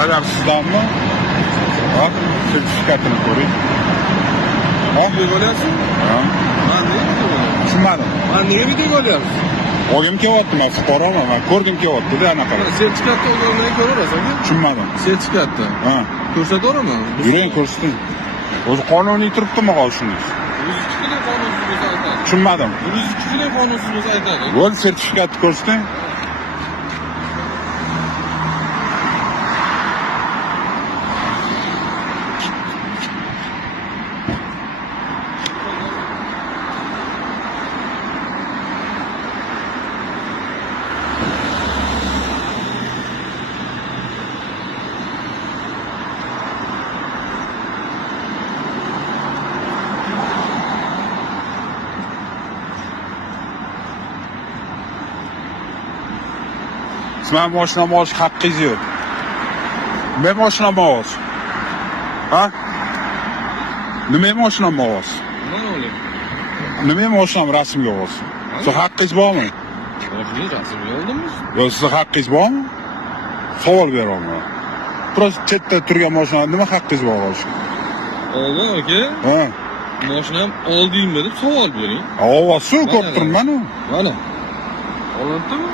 Rajab sizdanmi? Ha? Sertifikatini ko'ring. Ha? Video olyapsiz? Ha? Men nega video olyapsiz? Tushunmadim. Men nega video olyapsiz? Olgim kelyapti, men fuqaroman, men ko'rgim kelyapti-da anaqa. Sertifikatni olgandan ko'raverasiz aka. Tushunmadim. Sertifikatni. Ha. Ko'rsataveraman. Yuring, ko'rsating. O'zi qonuniy turibdimi qolishiniz? 102 kilo qonunsiz bo'lsa aytadi. Tushunmadim. 102 kilo qonunsiz bo'lsa aytadi. Bo'ldi, sertifikatni ko'rsating. Sizning mashinamni olish haqqingiz yo'q. Men mashinamni olish. Ha? Nima mashinamni olish? Nima oling? Nima mashinamni rasmga olish? Siz haqqingiz bormi? Mashinani rasmga oldimmiz. Yo, siz haqqingiz bormi? Savol beraman. Prosta chetda turgan mashinani nima haqqingiz bor olishga? Oldin aka. Ha? Mashinam oldingmi deb savol bering. Ovoz suv ko'p turibman-ku. Mana. Olyaptimi?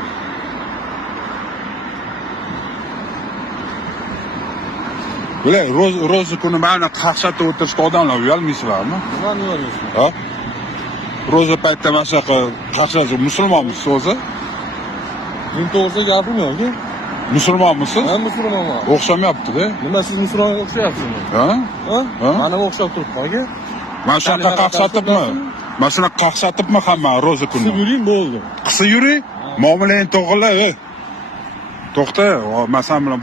Bilay, ro'za kuni mana qaqshatda o'tirishga odamlar uyalmaysizlarmi? Nimani yo'laysiz? Ha? Ro'za paytida mana shunaqa qaqshatda musulmonmisiz o'zi? Din to'g'risida gapirmang aka. Musulmonmisiz? Men musulmonman. O'xshamayapti-da. Nima siz musulmonga o'xshayapsizmi? Ha? Ha? Ha? Managa o'xshab turibdi aka. Mana shunaqa qaqshatibmi? Mana shunaqa qaqshatibmi hamma ro'za kuni? Qisib yuring bo'ldi. Qisib yuring. Muomalangni to'g'irla. To'xta, men sen bilan